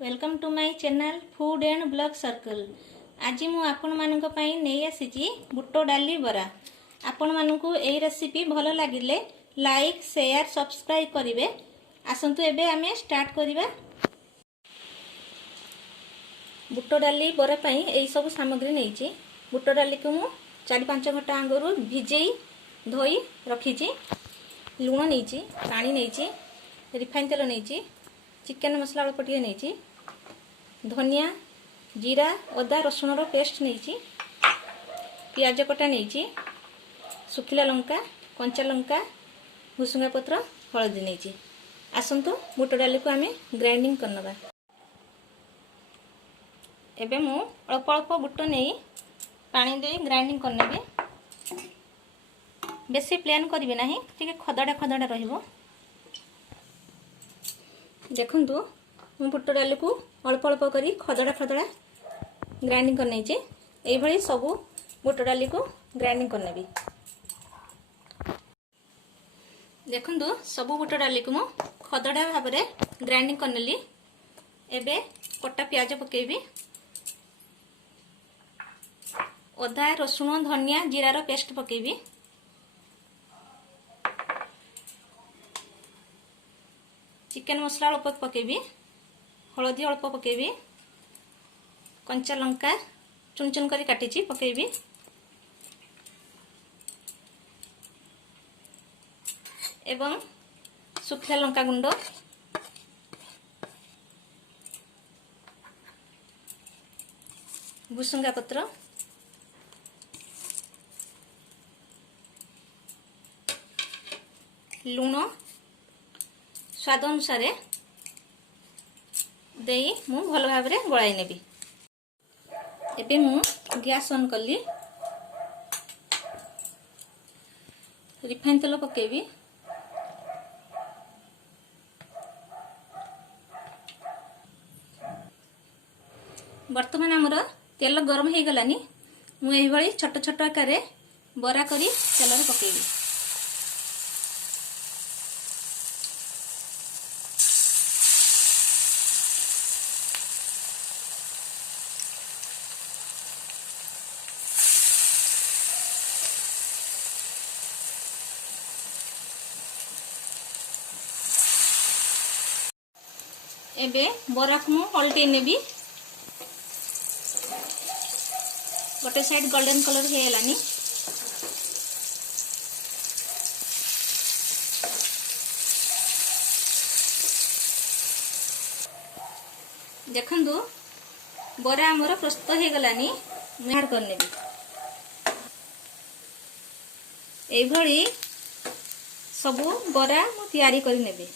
Welcome to my channel food and blog circle. आज मु आपण मानक पई नहीं आसी बुट डाली बरा। आपण मानकु एई रेसिपी भलो लागिले लाइक शेयर सब्सक्राइब करिवे। आसंतु एबे आमे स्टार्ट करिबा। बुट डाली बरा पई एई सब सामग्री नैची। बुट डाली को मु 4-5 घंटा आगरु भिजेई धोई रखीची। लूण नैची, पानी नैची, रिफाइन तेल नैची, चिकन मसला अल्प टिके नैची, धनिया जीरा अदा रसुण रो पेस्ट नैची, पियाज कटा नैची, सुखिला लंका कंचा लंका भुसुंगा पत्र हलदी नैची। आसंतु बुट डाली को आमे ग्राइंडिंग करनबा। एबे मु अल्प अल्प बुट नहीं पानी दे ग्राइंडिंग करनेबे। बेसी प्लेन करिवे नाही, ठीक खदड़ा खदड़ा रहिबो। देखंतु मु बुट डाली को अल्प अल्प करी खदड़ा खदड़ा ग्राइंडिंग करने चे। एई भली सब बुट डाली को ग्राइंडिंग करनेबी। देखंतु सब बुट डाली को मु खदड़ा भाबरे ग्राइंडिंग करनेली। एबे कटा प्याज पकेबी, अदा रसुण धनिया जीरा रो पेस्ट पकेबी, चिकन मसला अल्प पकेबी, हलदी अल्प पकेबी, कंचा लंका चुन चुन करी काटिची पकेबी, एवं सुखिला लंका गुंड, भुसुंगा पत्र, लूण स्वाद अनुसार देई मु भल भाव रे गलाई नेबी। एबे मु गैस ऑन कली, रिफाइन तेल पकेबी, वर्तमान हमर तेल गरम हो गलानी। मु एही भली छोट छोट आकार बरा करी तेल रे पकेबी। एबे बरा को मु पलटै नेबी। गोटे साइड गोल्डन कलर हो गलानी। देखंतु बरा हमर प्रस्तुत हो गलानी। ऐड कर नेबी। एई भली सब बरा मु तैयारी करि नेबी।